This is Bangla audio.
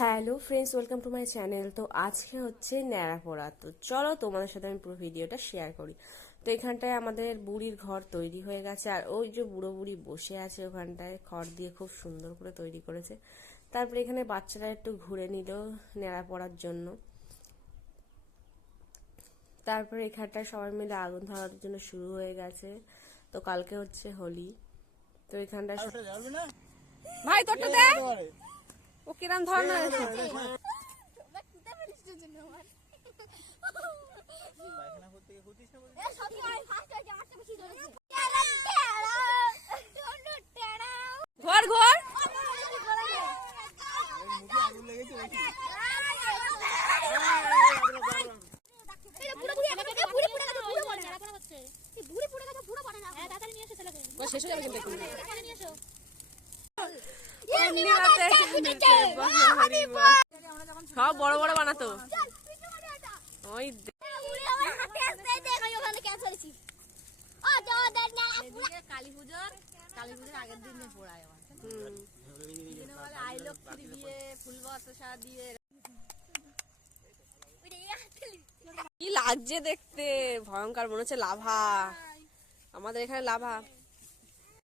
Hello friends, welcome to my channel. তো আজকে হচ্ছে ন্যাড়াপোড়া। তো চলো তোমাদের সাথে আমি পুরো ভিডিওটা শেয়ার করি। তো এখানটায় আমাদের বুড়ির ঘর তৈরি হয়ে গেছে, আর ওই যে বুড়ো বুড়ি বসে আছে ওখানটায় খড় দিয়ে খুব সুন্দর করে তৈরি করেছে। তারপরে এখানে বাচ্চারা একটু ঘুরে নিল ন্যাড়াপোড়ার জন্য। তারপরে এখানটায় সবাই মিলে আগুন ধরার জন্য শুরু হয়ে গেছে। তো কালকে হচ্ছে হোলি। তো এখানটায় ভাই তোরটা দে, ও কিরম ধরনের ঘর ঘর শেষ হয়ে যাবে কিন্তু সব বড় বড় বানাতো ওই কালী পুজোর আগের দিন পোড়ায় আই লক্ষ্মী দিয়ে ফুল বসা দিয়ে কি লাগছে দেখতে, ভয়ঙ্কর মনে হচ্ছে লাভা। আমাদের এখানে লাভা।